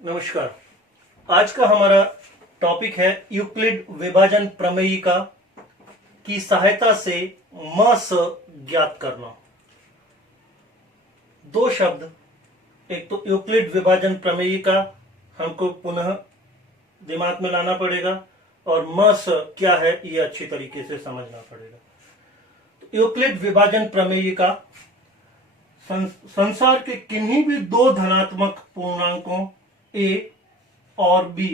नमस्कार। आज का हमारा टॉपिक है यूक्लिड विभाजन प्रमेयिका की सहायता से म स ज्ञात करना। दो शब्द, एक तो यूक्लिड विभाजन प्रमेयिका हमको पुनः दिमाग में लाना पड़ेगा और म स क्या है ये अच्छी तरीके से समझना पड़ेगा। तो यूक्लिड विभाजन प्रमेयिका संसार के किन्हीं भी दो धनात्मक पूर्णांकों a और b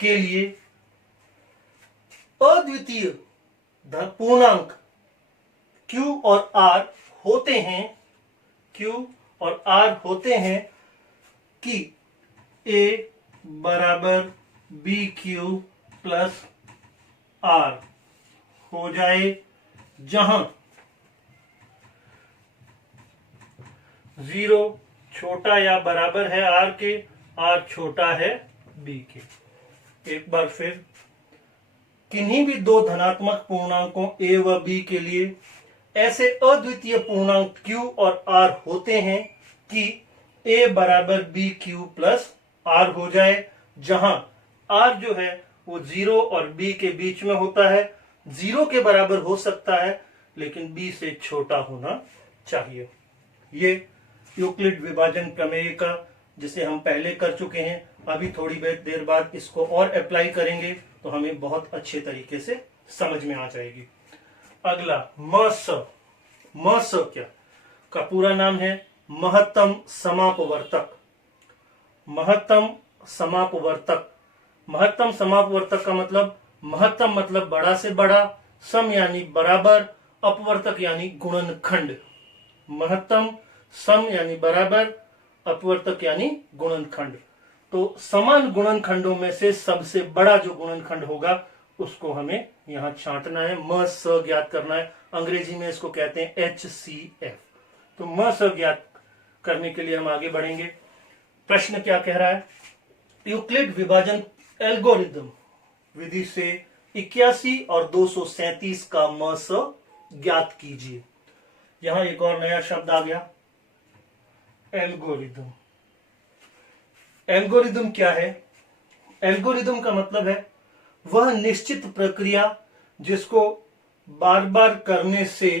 के लिए अद्वितीय पूर्णांक q और r होते हैं कि a बराबर बी क्यू प्लस r हो जाए, जहां 0 छोटा या बराबर है r के, r छोटा है b के। एक बार फिर, किन्हीं भी दो धनात्मक पूर्णांकों a व b के लिए ऐसे अद्वितीय पूर्णांक q और r होते हैं कि a बराबर बी क्यू प्लस r हो जाए, जहां r जो है वो 0 और b के बीच में होता है। 0 के बराबर हो सकता है लेकिन b से छोटा होना चाहिए। ये यूक्लिड विभाजन प्रमेय का, जिसे हम पहले कर चुके हैं, अभी थोड़ी देर बाद इसको और अप्लाई करेंगे तो हमें बहुत अच्छे तरीके से समझ में आ जाएगी। अगला म स क्या का पूरा नाम है महत्तम समापवर्तक। महत्तम समापवर्तक, महत्तम समापवर्तक का मतलब, महत्तम मतलब बड़ा से बड़ा, सम यानी बराबर, अपवर्तक यानी गुणनखंड। महत्तम सम यानी बराबर, अपवर्तक यानी गुणनखंड। तो समान गुणनखंडों में से सबसे बड़ा जो गुणनखंड होगा उसको हमें यहां छांटना है, म स ज्ञात करना है। अंग्रेजी में इसको कहते हैं HCF। तो म स ज्ञात करने के लिए हम आगे बढ़ेंगे। प्रश्न क्या कह रहा है? यूक्लिड विभाजन एल्गोरिदम विधि से 81 और 237 का म स ज्ञात कीजिए। यहां एक और नया शब्द आ गया, एल्गोरिदम। एल्गोरिदम क्या है? एल्गोरिदम का मतलब है वह निश्चित प्रक्रिया जिसको बार बार करने से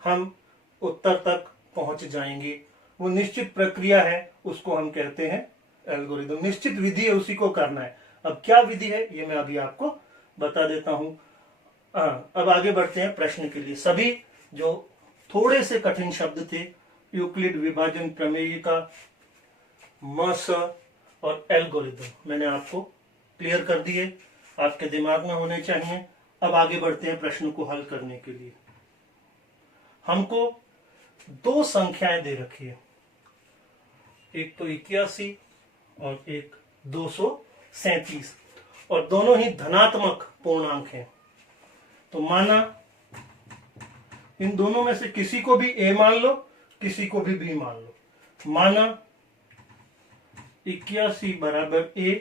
हम उत्तर तक पहुंच जाएंगे। वो निश्चित प्रक्रिया है, उसको हम कहते हैं एल्गोरिदम। निश्चित विधि है, उसी को करना है। अब क्या विधि है ये मैं अभी आपको बता देता हूं। अब आगे बढ़ते हैं प्रश्न के लिए। सभी जो थोड़े से कठिन शब्द थे, यूक्लिड विभाजन प्रमेय का, म स और एल्गोरिदम, मैंने आपको क्लियर कर दिए, आपके दिमाग में होने चाहिए। अब आगे बढ़ते हैं प्रश्न को हल करने के लिए। हमको दो संख्याएं दे रखी है, एक तो 81 और एक 237, और दोनों ही धनात्मक पूर्णांक हैं। तो माना इन दोनों में से किसी को भी a मान लो, किसी को भी b मान लो। माना 81 बराबर a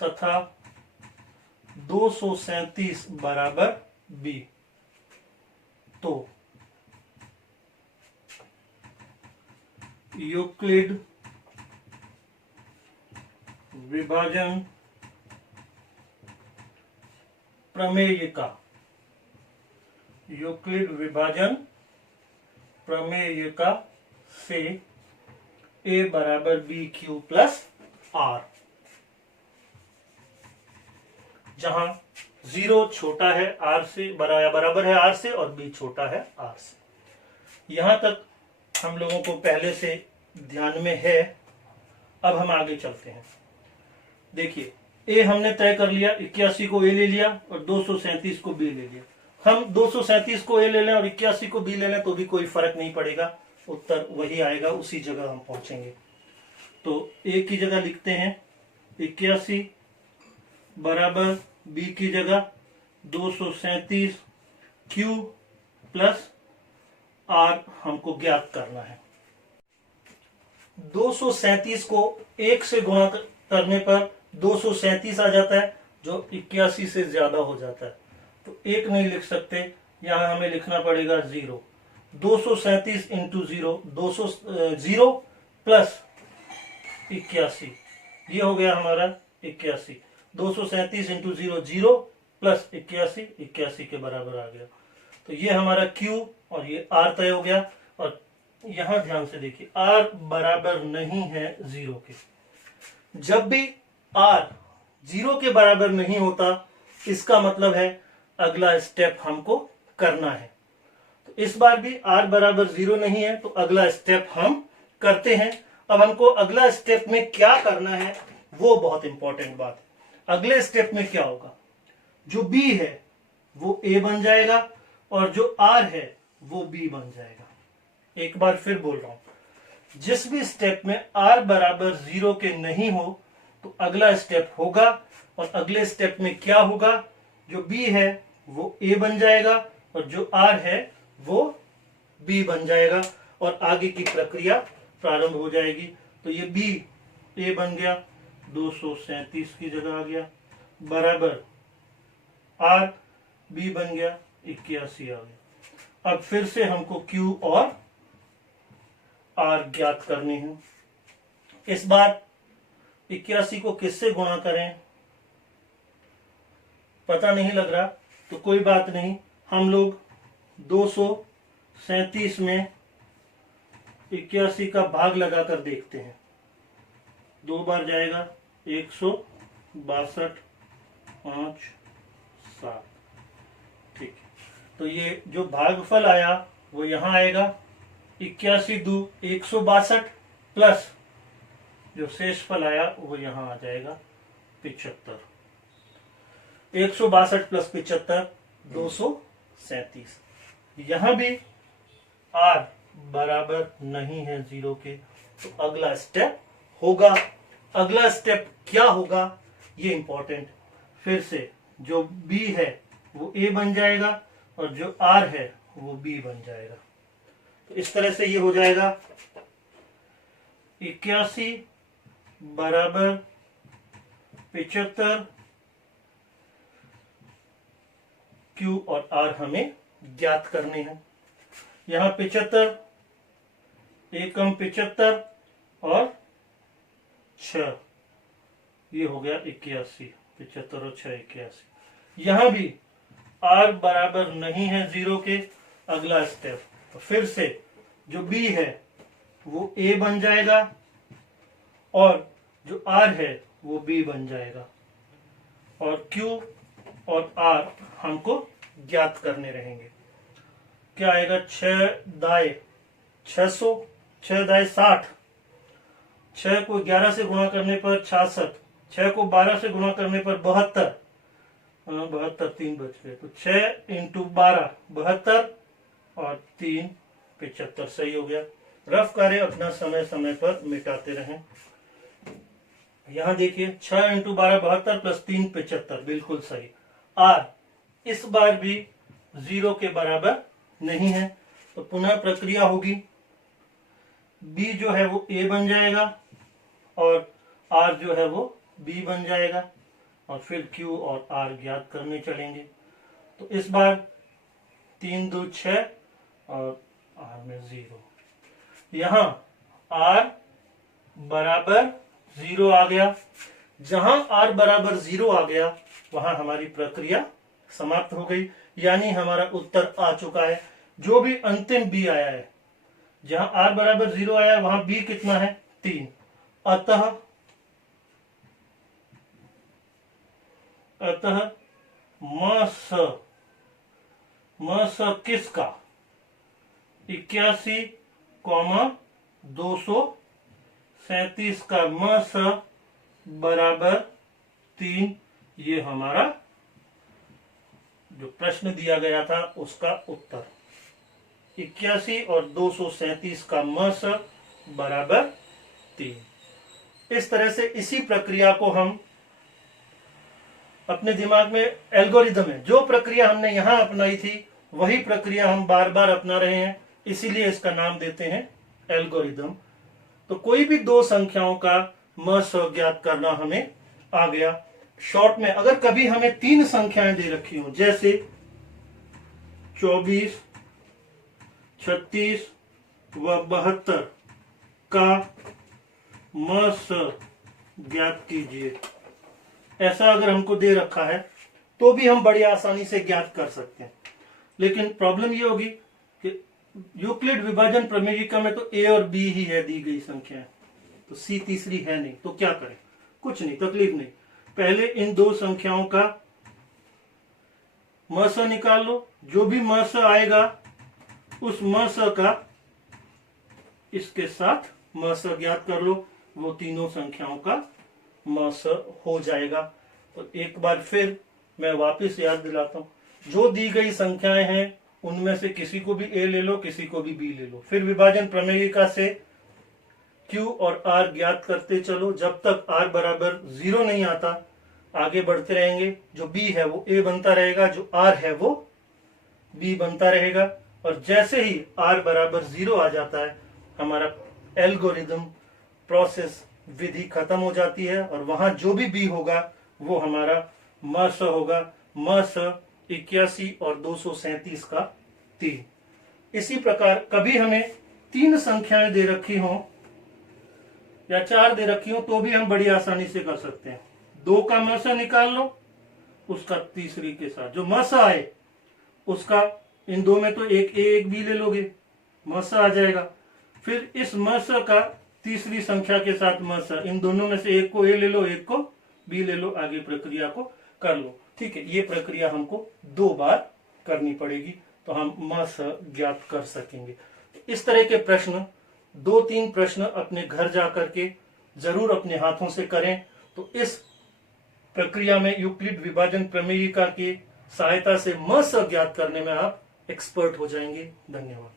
तथा 237 बराबर b। तो यूक्लिड विभाजन प्रमेय का, यूक्लिड विभाजन प्रमेय का से a बराबर बी क्यू प्लस r, जहां 0 छोटा है r से, बराबर है r से, और b छोटा है r से। यहां तक हम लोगों को पहले से ध्यान में है। अब हम आगे चलते हैं। देखिए, a हमने तय कर लिया, 81 को a ले लिया और 237 को b ले लिया। हम 237 को a ले लें और 81 को b ले लें तो भी कोई फर्क नहीं पड़ेगा, उत्तर वही आएगा, उसी जगह हम पहुंचेंगे। तो a की जगह लिखते हैं 81 बराबर b की जगह 237 q प्लस r हमको ज्ञात करना है। 237 को 1 से गुणा करने पर 237 आ जाता है, जो 81 से ज्यादा हो जाता है। तो 1 नहीं लिख सकते, यहां हमें लिखना पड़ेगा 0। 237 इंटू 0, 0 प्लस 81, ये हो गया हमारा 81। 237 इंटू 0 0 प्लस 81, 81 के बराबर आ गया। तो ये हमारा Q और ये R तय हो गया। और यहां ध्यान से देखिए, R बराबर नहीं है 0 के। जब भी R 0 के बराबर नहीं होता, इसका मतलब है अगला स्टेप हमको करना है। तो इस बार भी R बराबर 0 नहीं है, तो अगला स्टेप हम करते हैं। अब हमको अगला स्टेप में क्या करना है वो बहुत इंपॉर्टेंट बात है। अगले स्टेप में क्या होगा, जो B है वो A बन जाएगा और जो R है वो B बन जाएगा। एक बार फिर बोल रहा हूं, जिस भी स्टेप में R बराबर 0 के नहीं हो तो अगला स्टेप होगा, और अगले स्टेप में क्या होगा, जो B है वो A बन जाएगा और जो R है वो B बन जाएगा, और आगे की प्रक्रिया प्रारंभ हो जाएगी। तो ये B A बन गया, 237 की जगह आ गया, बराबर R B बन गया, 81 आ गया। अब फिर से हमको Q और R ज्ञात करने हैं। इस बार 81 को किससे गुणा करें पता नहीं लग रहा, तो कोई बात नहीं, हम लोग 237 में 81 का भाग लगाकर देखते हैं। 2 बार जाएगा, 162, 5, 7। ठीक है, तो ये जो भागफल आया वो यहां आएगा, 81 दू 162 प्लस जो शेषफल आया वो यहां आ जाएगा 75। 162 प्लस 75 237। यहां भी R बराबर नहीं है 0 के, तो अगला स्टेप होगा। अगला स्टेप क्या होगा ये इंपॉर्टेंट। फिर से जो B है वो A बन जाएगा और जो R है वो B बन जाएगा। तो इस तरह से ये हो जाएगा, 81 बराबर 75, Q और R हमें ज्ञात करने हैं। यहां 75 एकम 75 और 6, ये हो गया 81। 75 और 6 81। यहां भी R बराबर नहीं है 0 के, अगला स्टेप तो फिर से जो B है वो A बन जाएगा और जो R है वो B बन जाएगा, और Q और R हमको ज्ञात करने रहेंगे। क्या आएगा, 6 दाए 600, 6 दाए 60, 6 को 11 से गुणा करने पर 66, 6 को 12 से गुणा करने पर 72, 72 3 बच गए, तो 6 इंटू 12 72 और 3 75। सही हो गया। रफ कार्य अपना समय समय पर मिटाते रहें। यहां देखिए, 6 इंटू 12 72 प्लस 3 75, बिल्कुल सही। R इस बार भी 0 के बराबर नहीं है, तो पुनः प्रक्रिया होगी। B जो है वो A बन जाएगा और R जो है वो B बन जाएगा, और फिर Q और R ज्ञात करने चलेंगे। तो इस बार 3 2 6 और R में 0। यहां R बराबर 0 आ गया। जहां R बराबर 0 आ गया वहां हमारी प्रक्रिया समाप्त हो गई, यानी हमारा उत्तर आ चुका है। जो भी अंतिम B आया है, जहां R बराबर 0 आया वहां B कितना है, 3। अतः म स किसका, 81, 237 का म स बराबर 3। ये हमारा जो प्रश्न दिया गया था उसका उत्तर। 81 और 237 का म स बराबर 3। इस तरह से इसी प्रक्रिया को हम अपने दिमाग में, एल्गोरिदम है, जो प्रक्रिया हमने यहां अपनाई थी वही प्रक्रिया हम बार बार अपना रहे हैं, इसीलिए इसका नाम देते हैं एल्गोरिदम। तो कोई भी दो संख्याओं का म स ज्ञात करना हमें आ गया। शॉर्ट में अगर कभी हमें 3 संख्याएं दे रखी हो, जैसे 24, 36 व 72 का म स ज्ञात कीजिए, ऐसा अगर हमको दे रखा है तो भी हम बड़ी आसानी से ज्ञात कर सकते हैं। लेकिन प्रॉब्लम ये होगी कि यूक्लिड विभाजन प्रमेयिका में तो ए और बी ही है दी गई संख्या है, तो सी तीसरी है नहीं, तो क्या करें? कुछ नहीं, तकलीफ नहीं। पहले इन दो संख्याओं का म स निकाल लो, जो भी म स आएगा उस म स का इसके साथ म स ज्ञात कर लो, वो तीनों संख्याओं का म स हो जाएगा। तो एक बार फिर मैं वापस याद दिलाता हूं, जो दी गई संख्याएं हैं उनमें से किसी को भी ए ले लो, किसी को भी बी ले लो, फिर विभाजन प्रमेयिका से Q और R ज्ञात करते चलो जब तक R बराबर 0 नहीं आता, आगे बढ़ते रहेंगे। जो B है वो A बनता रहेगा, जो R है वो B बनता रहेगा, और जैसे ही R बराबर 0 आ जाता है हमारा एल्गोरिदम प्रोसेस विधि खत्म हो जाती है, और वहां जो भी B होगा वो हमारा म स होगा, म स 81 और 237 का 3। इसी प्रकार कभी हमें 3 संख्याएं दे रखी हों या 4 दे रखी हो तो भी हम बड़ी आसानी से कर सकते हैं। 2 का म स निकाल लो, उसका तीसरी के साथ जो म स आए उसका, इन दो में तो एक ए एक बी ले लोगे, म स आ जाएगा। फिर इस म स का तीसरी संख्या के साथ म स, इन दोनों में से एक को ए ले लो, एक को बी ले लो, आगे प्रक्रिया को कर लो। ठीक है, ये प्रक्रिया हमको 2 बार करनी पड़ेगी तो हम म स ज्ञात कर सकेंगे। इस तरह के प्रश्न 2-3 प्रश्न अपने घर जाकर के जरूर अपने हाथों से करें, तो इस प्रक्रिया में यूक्लिड विभाजन प्रमेयिका की सहायता से म स ज्ञात करने में आप एक्सपर्ट हो जाएंगे। धन्यवाद।